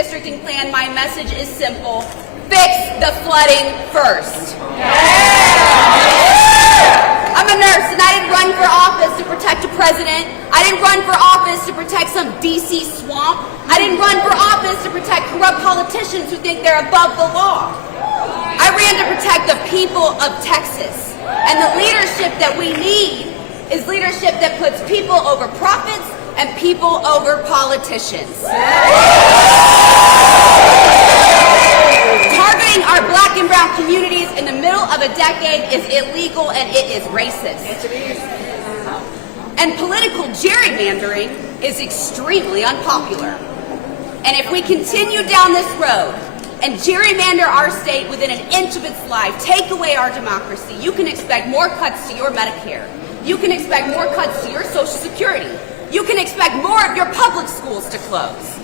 redistricting plan, my message is simple. Fix the flooding first. I'm a nurse, and I didn't run for office to protect a president. I didn't run for office to protect some DC swamp. I didn't run for office to protect corrupt politicians who think they're above the law. I ran to protect the people of Texas. And the leadership that we need is leadership that puts people over profits and people over politicians. Targeting our black and brown communities in the middle of a decade is illegal and it is racist. And political gerrymandering is extremely unpopular. And if we continue down this road and gerrymander our state within an inch of its life, take away our democracy, you can expect more cuts to your Medicare. You can expect more cuts to your Social Security. You can expect more of your public schools to close.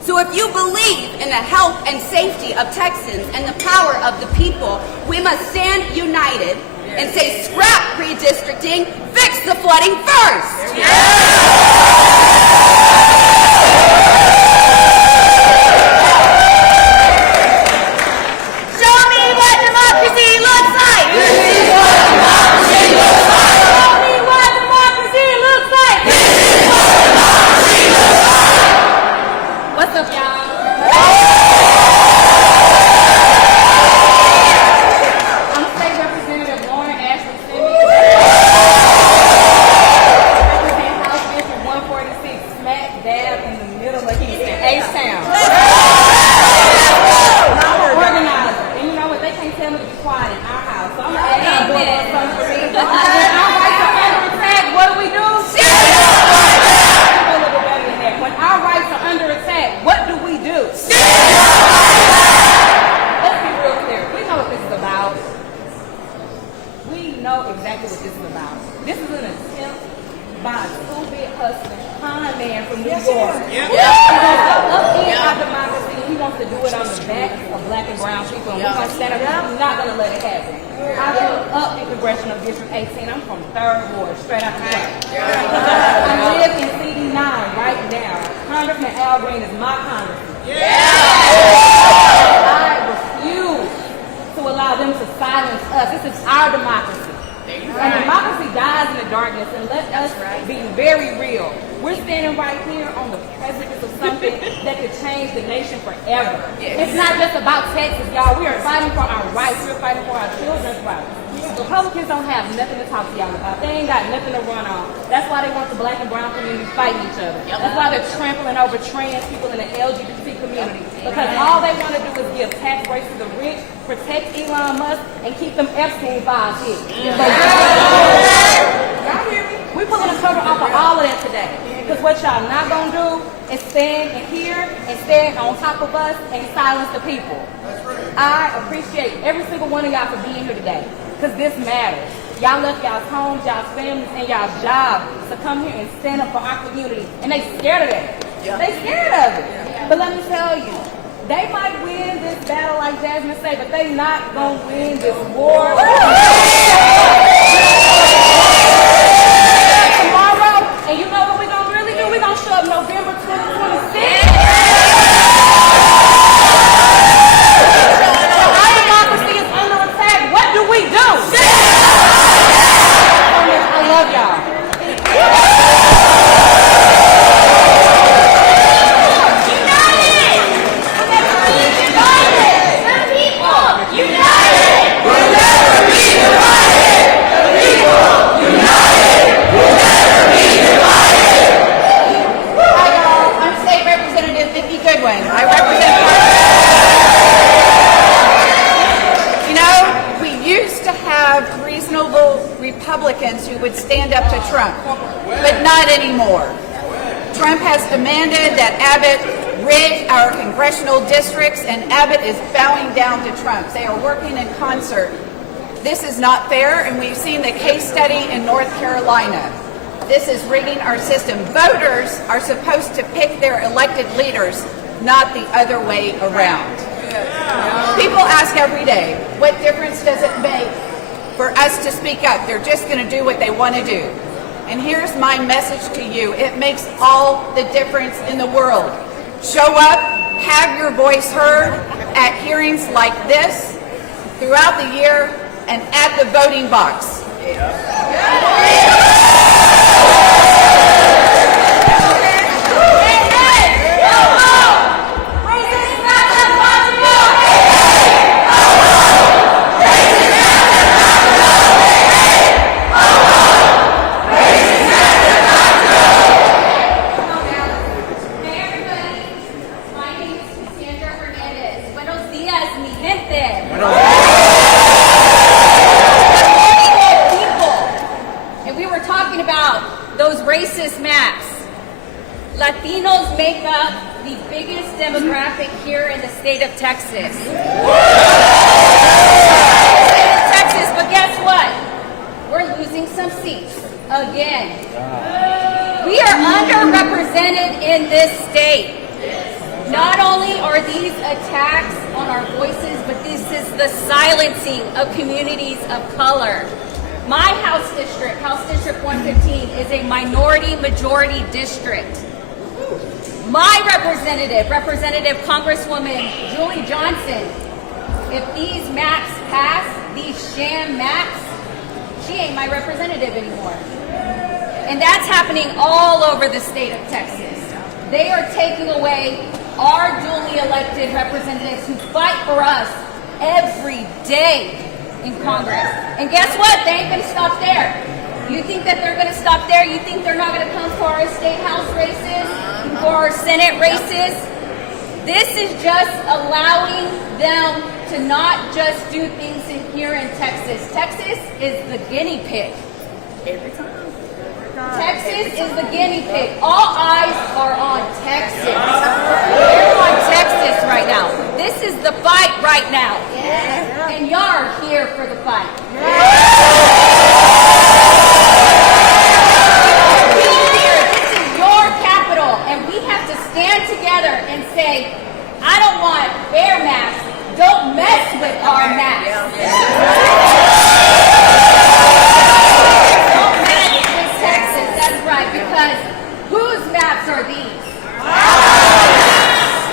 So if you believe in the health and safety of Texans and the power of the people, we must stand united and say, scrap redistricting, fix the flooding first. Show me what democracy looks like. This is what democracy looks like. Show me what democracy looks like. This is what democracy looks like. What's up, y'all? It's not just about Texas, y'all. We are fighting for our rights. We're fighting for our children's rights. Republicans don't have nothing to talk to y'all about. They ain't got nothing to run on. That's why they want the black and brown community fighting each other. That's why they're trampling over trans people in the LGBT community. Because all they want to do is give tax breaks to the rich, protect Elon Musk, and keep them Epstein files here. Y'all hear me? We're pulling the cover off of all of that today. Because what y'all not going to do is stand in here and stand on top of us and silence the people. I appreciate every single one of y'all for being here today. Because this matters. Y'all left y'all's homes, y'all's families, and y'all's jobs to come here and stand up for our community. And they scared of that. They scared of it. But let me tell you, they might win this battle like Jasmine said, but they not going to win this war. Tomorrow, and you know what we're going to really do? We're going to show up November 2026. Our democracy is under attack. What do we do? I love y'all. I represent. You know, we used to have reasonable Republicans who would stand up to Trump, but not anymore. Trump has demanded that Abbott rid our congressional districts, and Abbott is bowing down to Trump. They are working in concert. This is not fair, and we've seen the case study in North Carolina. This is rigging our system. Voters are supposed to pick their elected leaders, not the other way around. People ask every day, what difference does it make for us to speak up? They're just going to do what they want to do. And here's my message to you. It makes all the difference in the world. Show up, have your voice heard at hearings like this throughout the year and at the voting box. Racist maps. Latinos make up the biggest demographic here in the state of Texas. But guess what? We're losing some seats again. We are underrepresented in this state. Not only are these attacks on our voices, but this is the silencing of communities of color. My House District, House District 115, is a minority-majority district. My representative, Representative Congresswoman Julie Johnson, if these maps pass, these sham maps, she ain't my representative anymore. And that's happening all over the state of Texas. They are taking away our duly elected representatives who fight for us every day in Congress. And guess what? They ain't gonna stop there. You think that they're gonna stop there? You think they're not gonna come for our state house races, for our Senate races? This is just allowing them to not just do things here in Texas. Texas is the guinea pig. Every time. Texas is the guinea pig. All eyes are on Texas. They're on Texas right now. This is the fight right now. And y'all are here for the fight. This is your capital, and we have to stand together and say, I don't want their maps. Don't mess with our maps. Don't mess with Texas. That's right, because whose maps are these?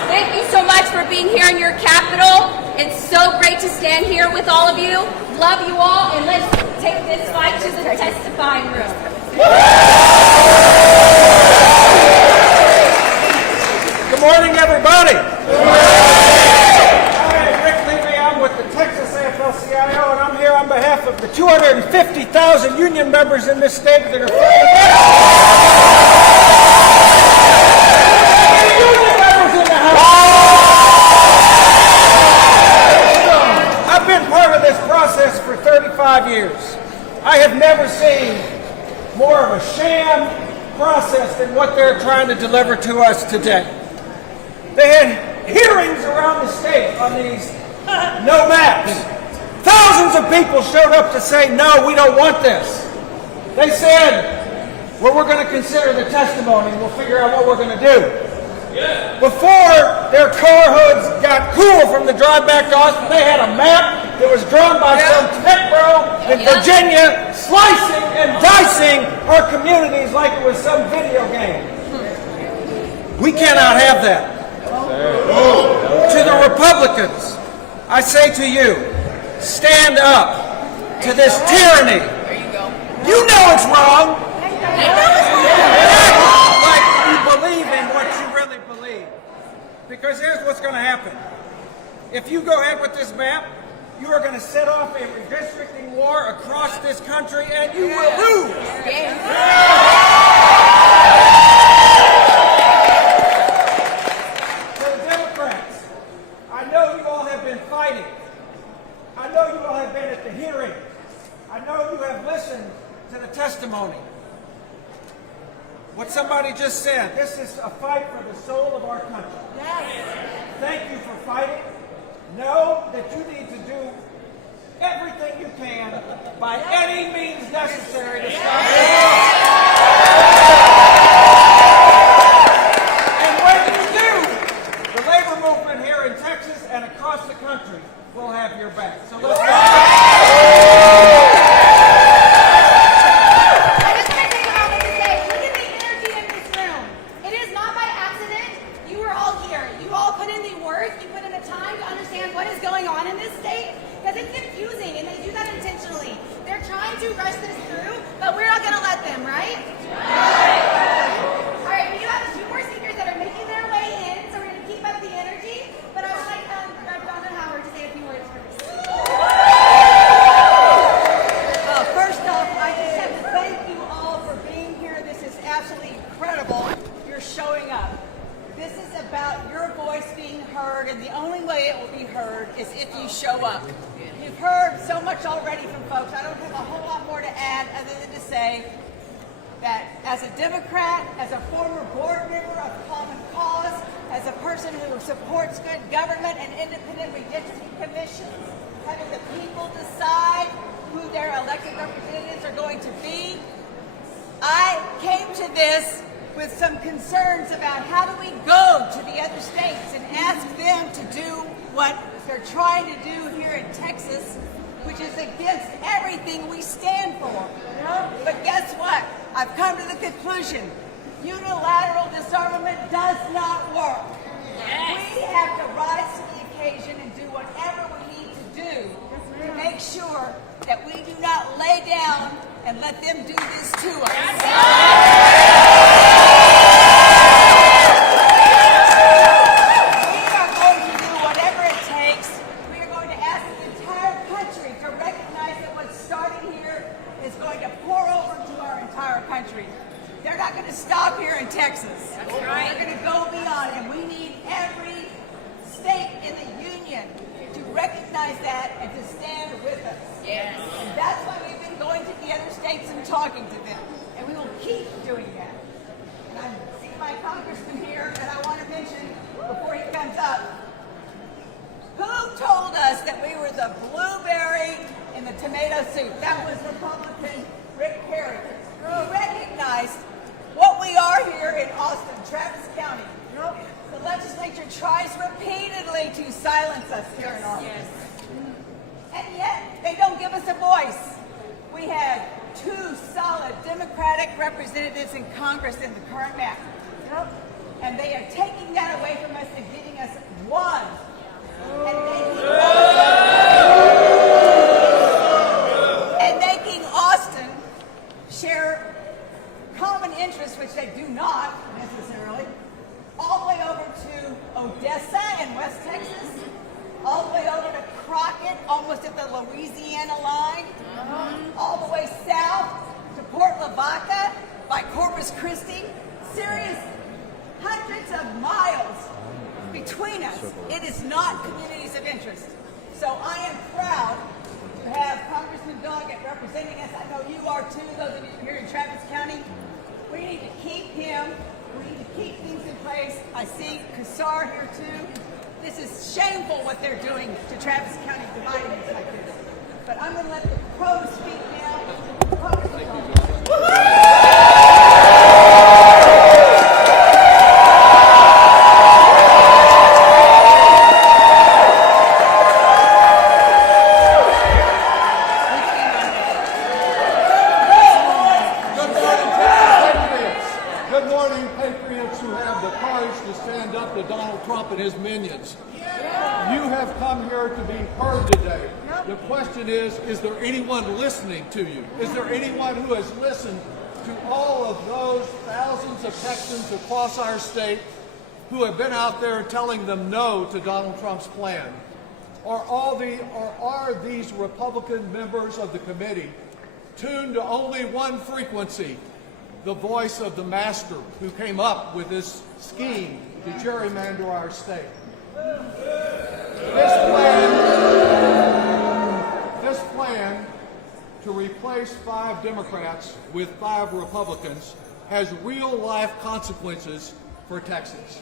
Thank you so much for being here in your capital. It's so great to stand here with all of you. Love you all, and let's take this fight to the testifying room. Good morning, everybody. Good morning. I'm Rick Levy. I'm with the Texas AFL-CIO, and I'm here on behalf of the 250,000 union members in this state that are fighting. Union members in the House. I've been part of this process for 35 years. I have never seen more of a sham process than what they're trying to deliver to us today. They had hearings around the state on these no maps. Thousands of people showed up to say, no, we don't want this. They said, well, we're going to consider the testimony and we'll figure out what we're going to do. Before their car hoods got cool from the drive back to Austin, they had a map that was drawn by some tech bro in Virginia, slicing and dicing our communities like it was some video game. We cannot have that. To the Republicans, I say to you, stand up to this tyranny. You know it's wrong. Like you believe in what you really believe. Because here's what's going to happen. If you go ahead with this map, you are going to set off a redistricting war across this country, and you will lose. To the Democrats, I know you all have been fighting. I know you all have been at the hearing. I know you have listened to the testimony. What somebody just said, this is a fight for the soul of our country. Thank you for fighting. Know that you need to do everything you can by any means necessary to stop the war. And when you do, the labor movement here in Texas and across the country will have your back. So let's go. You were all here. You all put in the going on in this state? Because it's confusing, and they do that intentionally. They're trying to rush this through, but we're not going to let them, right? All right, we have two more speakers that are making their way in, so we're going to keep up the energy. But I would like Donna Howard to say a few words first. First off, I just have to thank you all for being here. This is absolutely incredible. You're showing up. This is about your voice being heard, and the only way it will be heard is if you show up. You've heard so much already from folks. I don't have a whole lot more to add other than to say that as a Democrat, as a former board member of Common Cause, as a person who supports good government and independent redistricting commissions, having the people decide who their elected representatives are going to be, I came to this with some concerns about how do we go to the other states and ask them to do what they're trying to do here in Texas, which is against everything we stand for. But guess what? I've come to the conclusion, unilateral disarmament does not work. Yes. We have to rise to the occasion and do whatever we need to do to make sure that we do not lay down and let them do this to us. We are going to do whatever it takes. We are going to ask the entire country to recognize that what's starting here is going to pour over to our entire country. They're not going to stop here in Texas. That's right. They're going to go beyond, and we need every state in the union to recognize that and to stand with us. Yes. And that's why we've been going to the other states and talking to them, and we will keep doing that. And I see my congressman here, and I want to mention before he comes up, who told us that we were the blueberry in the tomato soup? That was Republican Rick Perry. He recognized what we are here in Austin, Travis County. The legislature tries repeatedly to silence us here in Austin. Yes. And yet, they don't give us a voice. We have two solid Democratic representatives in Congress in the current map. And they are taking that away from us and giving us one. And making Austin share common interests, which they do not necessarily, all the way over to Odessa in West Texas, all the way over to Crockett, almost at the Louisiana line, all the way south to Port Lavaca by Corpus Christi. Serious, hundreds of miles between us. It is not communities of interest. So I am proud to have Congressman Doggett representing us. I know you are too, those of you here in Travis County. We need to keep him. We need to keep things in place. I see Kassar here too. This is shameful what they're doing to Travis County, dividing us like this. But I'm going to let the pros speak now. And his minions. You have come here to be heard today. The question is there anyone listening to you? Is there anyone who has listened to all of those thousands of Texans across our state who have been out there telling them no to Donald Trump's plan? Or are these Republican members of the committee tuned to only one frequency, the voice of the master who came up with this scheme to gerrymander our state? This plan to replace 5 Democrats with 5 Republicans has real-life consequences for Texas.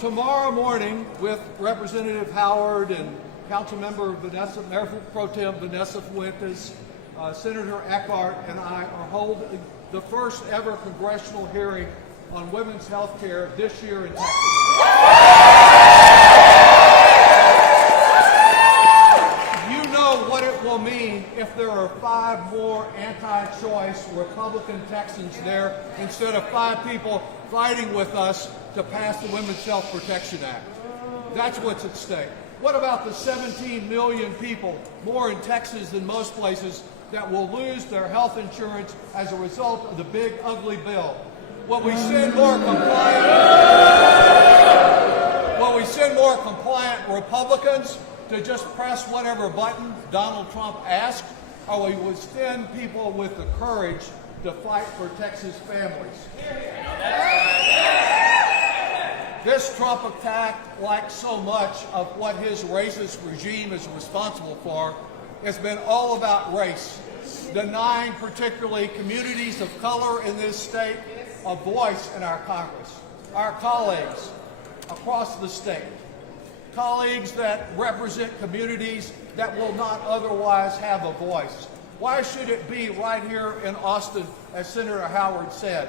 Tomorrow morning, with Representative Howard and Councilmember Mayor Pro Tem Vanessa Fuentes, Senator Eckhart, and I are holding the first ever congressional hearing on women's health care this year in Texas. You know what it will mean if there are 5 more anti-choice Republican Texans there instead of 5 people fighting with us to pass the Women's Health Protection Act. That's what's at stake. What about the 17 million people, more in Texas than most places, that will lose their health insurance as a result of the big ugly bill? Will we send more compliant Republicans to just press whatever button Donald Trump asks? Or will we send people with the courage to fight for Texas families? This Trump attack, like so much of what his racist regime is responsible for, has been all about race, denying particularly communities of color in this state a voice in our Congress, our colleagues across the state, colleagues that represent communities that will not otherwise have a voice. Why should it be right here in Austin, as Senator Howard said,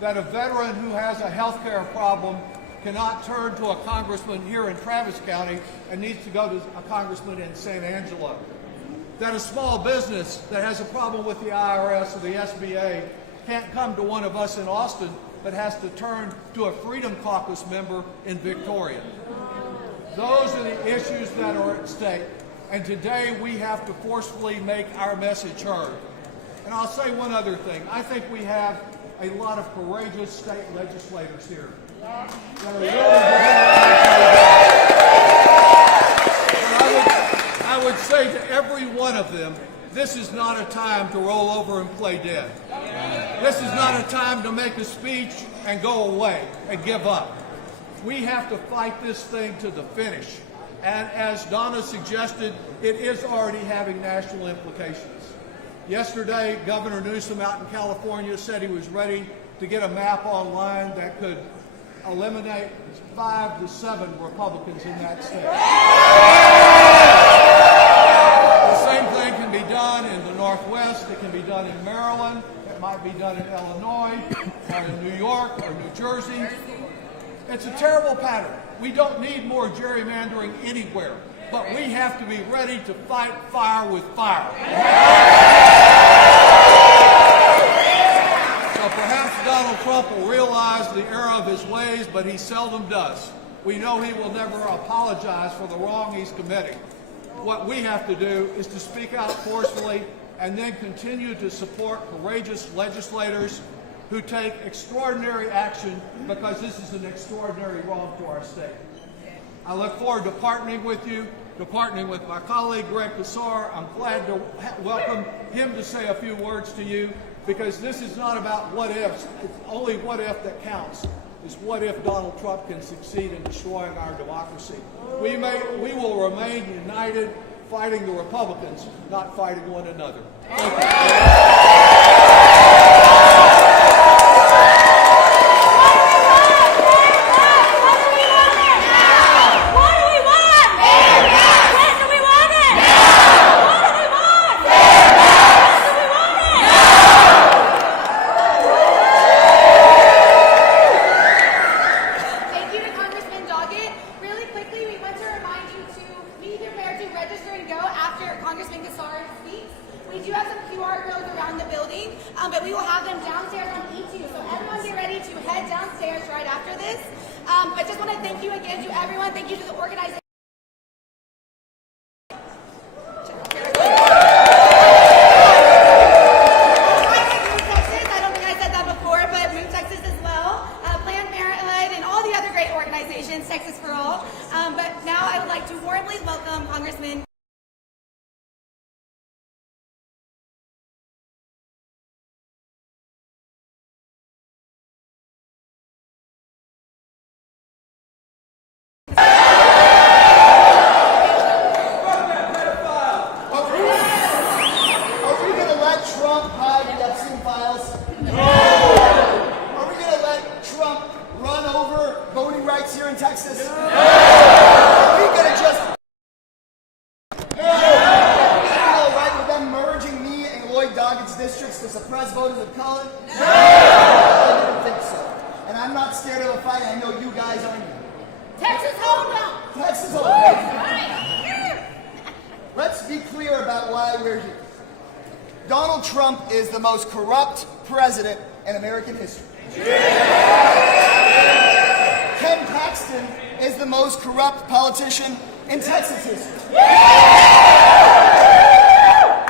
that a veteran who has a health care problem cannot turn to a congressman here in Travis County and needs to go to a congressman in San Angelo? That a small business that has a problem with the IRS or the SBA can't come to one of us in Austin, but has to turn to a Freedom Caucus member in Victoria. Those are the issues that are at stake, and today we have to forcefully make our message heard. And I'll say one other thing. I think we have a lot of courageous state legislators here that are really I would say to every one of them, this is not a time to roll over and play dead. This is not a time to make a speech and go away and give up. We have to fight this thing to the finish. And as Donna suggested, it is already having national implications. Yesterday, Governor Newsom out in California said he was ready to get a map online that could eliminate 5 to 7 Republicans in that state. The same thing can be done in the Northwest. It can be done in Maryland. It might be done in Illinois or in New York or New Jersey. It's a terrible pattern. We don't need more gerrymandering anywhere, but we have to be ready to fight fire with fire. So perhaps Donald Trump will realize the error of his ways, but he seldom does. We know he will never apologize for the wrong he's committing. What we have to do is to speak out forcefully and then continue to support courageous legislators who take extraordinary action, because this is an extraordinary wrong to our state. I look forward to partnering with you, to partnering with my colleague Greg Casar. I'm glad to welcome him to say a few words to you, because this is not about what ifs. It's only what if that counts. Is what if Donald Trump can succeed in destroying our democracy. We will remain united, fighting the Republicans, not fighting one another. Thank you. But we will have them downstairs on E2. So everyone get ready to head downstairs right after this. But just want to thank you again to everyone. Thank you to the organization. I don't think I said that before, but Move Texas as well. Planned Parenthood and all the other great organizations, Texas for All. But now I would like to warmly welcome Congressman here in Texas? No! Are we going to just... No! All right with them merging me and Lloyd Doggett's districts to suppress voters of color? No! I didn't think so. And I'm not scared of a fight. I know you guys aren't. Texas home now. Texas home now. Let's be clear about why we're here. Donald Trump is the most corrupt president in American history. Ken Paxton is the most corrupt politician in Texas history.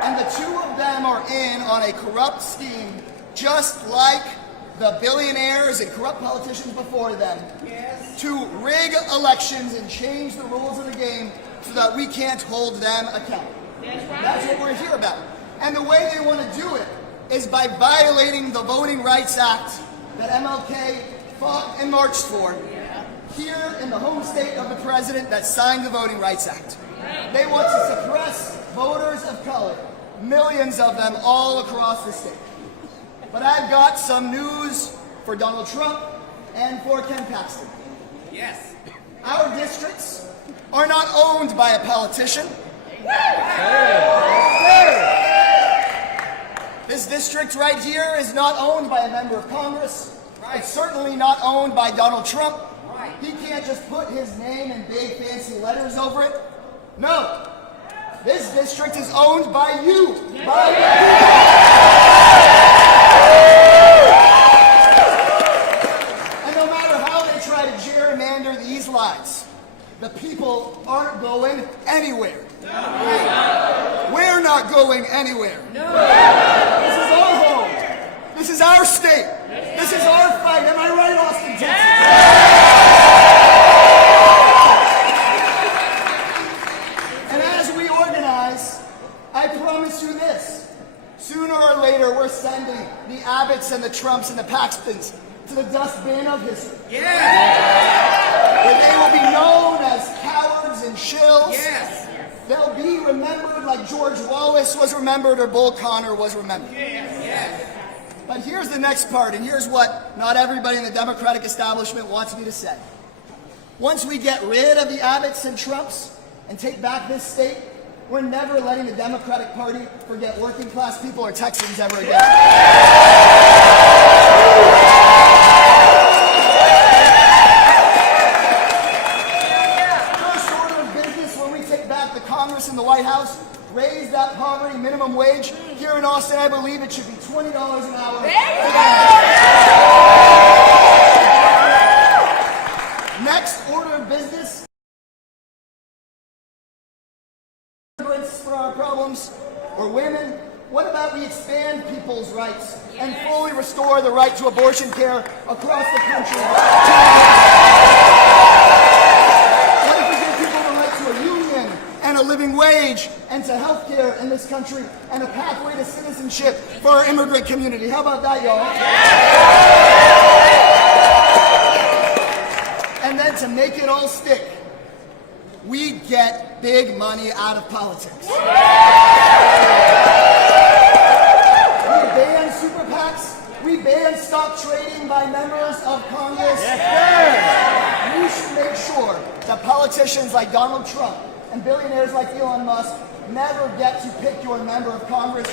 And the two of them are in on a corrupt scheme, just like the billionaires and corrupt politicians before them, to rig elections and change the rules of the game so that we can't hold them accountable. That's what we're here about. And the way they want to do it is by violating the Voting Rights Act that MLK fought and marched for here in the home state of the president that signed the Voting Rights Act. They want to suppress voters of color, millions of them all across the state. But I've got some news for Donald Trump and for Ken Paxton. Yes. Our districts are not owned by a politician. This district right here is not owned by a member of Congress. It's certainly not owned by Donald Trump. He can't just put his name in big fancy letters over it. No. This district is owned by you. By the people. And no matter how they try to gerrymander these lines, the people aren't going anywhere. We're not going anywhere. This is our home. This is our state. This is our fight. Am I right, Austin, Texas? And as we organize, I promise you this. Sooner or later, we're sending the Abbotts and the Trumps and the Paxtons to the dustbin of history. Where they will be known as cowards and shills. They'll be remembered like George Wallace was remembered or Bull Connor was remembered. But here's the next part, and here's what not everybody in the Democratic establishment wants me to say. Once we get rid of the Abbotts and Trumps and take back this state, we're never letting the Democratic Party forget working class people or Texans ever again. First order of business when we take back the Congress and the White House, raise that poverty minimum wage. Here in Austin, I believe it should be $20 an hour. Next order of business. Immigrants for our problems, or women. What about we expand people's rights and fully restore the right to abortion care across the country? What if we give people the right to a union and a living wage and to health care in this country and a pathway to citizenship for our immigrant community? How about that, y'all? And then to make it all stick, we get big money out of politics. We ban super PACs. We ban stock trading by members of Congress. We should make sure that politicians like Donald Trump and billionaires like Elon Musk never get to pick your member of Congress.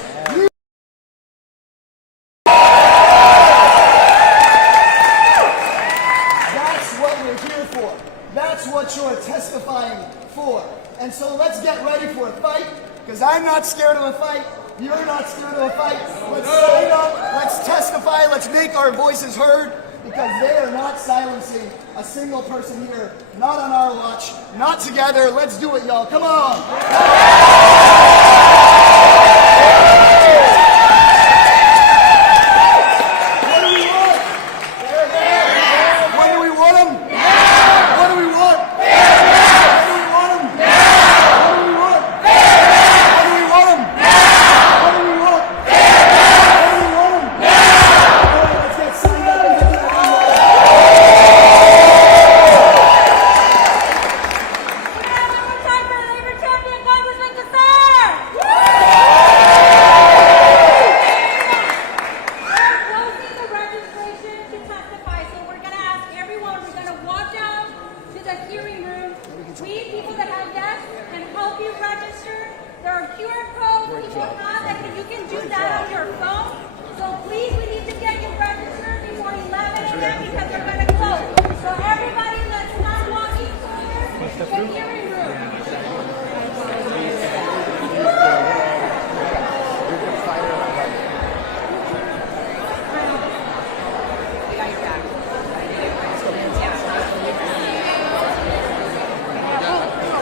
That's what we're here for. That's what you're testifying for. And so let's get ready for a fight, because I'm not scared of a fight. You're not scared of a fight. Let's stand up, let's testify, let's make our voices heard, because they are not silencing a single person here. Not on our watch, not together. Let's do it, y'all. Come on.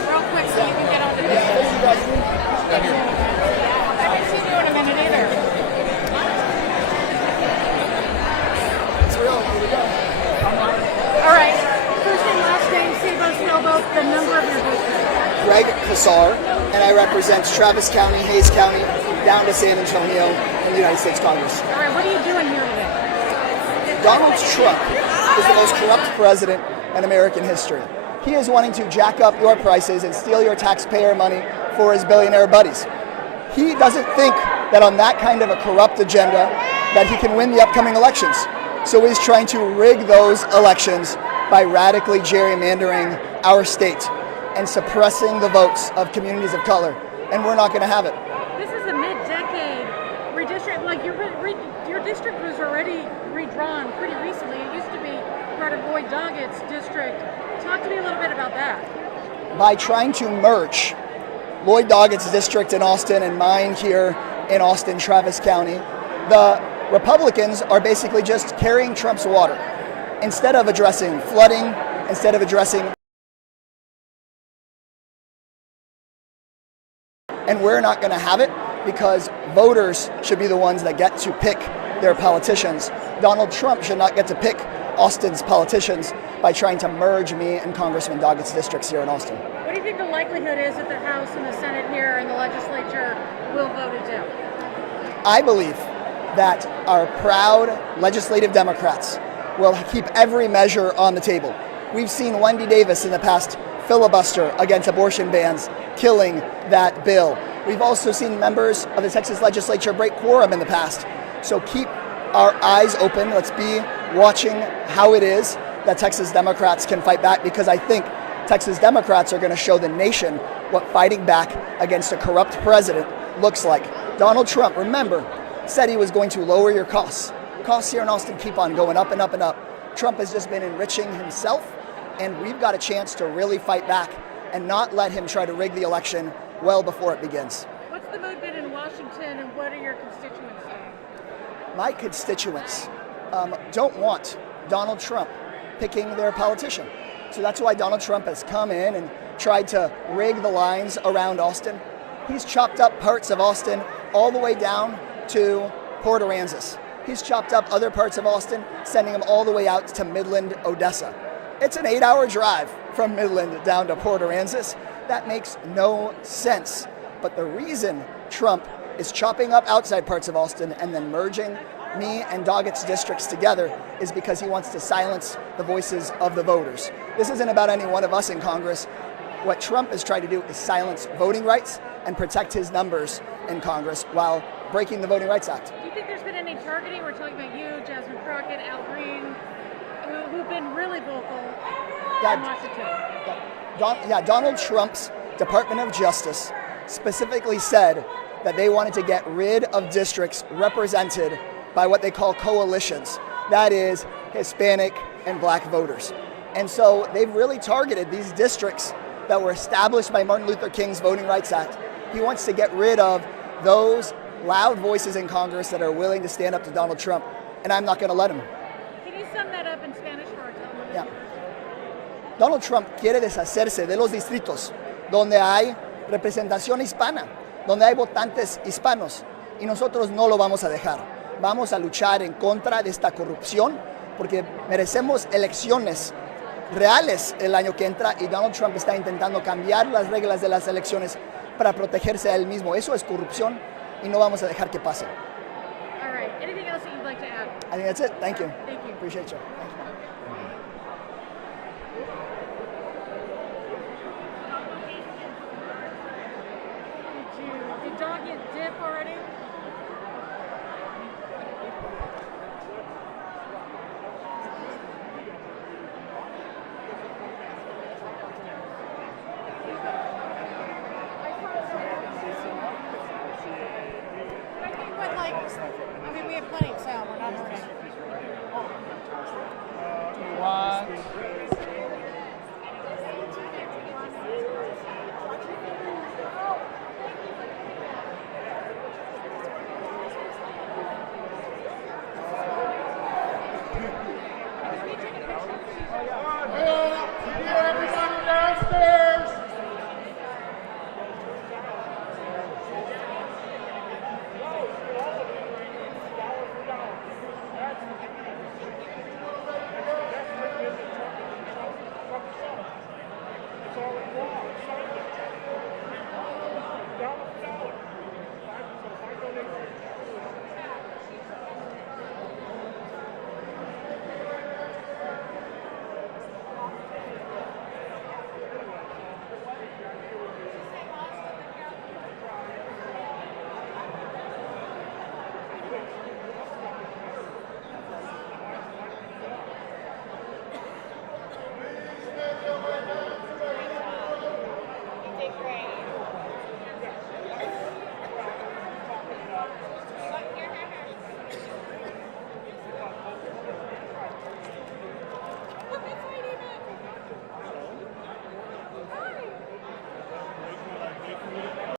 Real quick, Greg Casar, and I represent Travis County, Hayes County, down to San Antonio in the United States Congress. All right, what are you doing here today? Donald Trump is the most corrupt president in American history. He is wanting to jack up your prices and steal your taxpayer money for his billionaire buddies. He doesn't think that on that kind of a corrupt agenda that he can win the upcoming elections. So he's trying to rig those elections by radically gerrymandering our state and suppressing the votes of communities of color. And we're not going to have it. This is a mid-decade redistrict. Like your district was already redrawn pretty recently. It used to be part of Lloyd Doggett's district. Talk to me a little bit about that. By trying to merge Lloyd Doggett's district in Austin and mine here in Austin, Travis County, the Republicans are basically just carrying Trump's water. Instead of addressing flooding, instead of addressing... And we're not going to have it because voters should be the ones that get to pick their politicians. Donald Trump should not get to pick Austin's politicians by trying to merge me and Congressman Doggett's districts here in Austin. What do you think the likelihood is that the House and the Senate here and the legislature will vote it down? I believe that our proud legislative Democrats will keep every measure on the table. We've seen Wendy Davis in the past filibuster against abortion bans, killing that bill. We've also seen members of the Texas legislature break quorum in the past. So keep our eyes open. Let's be watching how it is that Texas Democrats can fight back, because I think Texas Democrats are going to show the nation what fighting back against a corrupt president looks like. Donald Trump, remember, said he was going to lower your costs. Costs here in Austin keep on going up and up and up. Trump has just been enriching himself, and we've got a chance to really fight back and not let him try to rig the election well before it begins. What's the mood been in Washington, and what are your constituents saying? My constituents don't want Donald Trump picking their politician. So that's why Donald Trump has come in and tried to rig the lines around Austin. He's chopped up parts of Austin all the way down to Port Aransas. He's chopped up other parts of Austin, sending them all the way out to Midland, Odessa. It's an 8-hour drive from Midland down to Port Aransas. That makes no sense. But the reason Trump is chopping up outside parts of Austin and then merging me and Doggett's districts together is because he wants to silence the voices of the voters. This isn't about any one of us in Congress. What Trump is trying to do is silence voting rights and protect his numbers in Congress while breaking the Voting Rights Act. Do you think there's been any targeting? We're talking about you, Jasmine Crockett, Al Green, who've been really vocal in Washington. Donald Trump's Department of Justice specifically said that they wanted to get rid of districts represented by what they call coalitions. That is Hispanic and Black voters. And so they've really targeted these districts that were established by Martin Luther King's Voting Rights Act. He wants to get rid of those loud voices in Congress that are willing to stand up to Donald Trump, and I'm not going to let him. Can you sum that up in Spanish for our television? Yeah. Donald Trump quiere deshacerse de los distritos donde hay representación hispana, donde hay votantes hispanos, y nosotros no lo vamos a dejar. Vamos a luchar en contra de esta corrupción porque merecemos elecciones reales el año que entra, y Donald Trump está intentando cambiar las reglas de las elecciones para protegerse a él mismo. Eso es corrupción y no vamos a dejar que pase. All right. Anything else that you'd like to add? I think that's it. Thank you. Thank you. Appreciate you.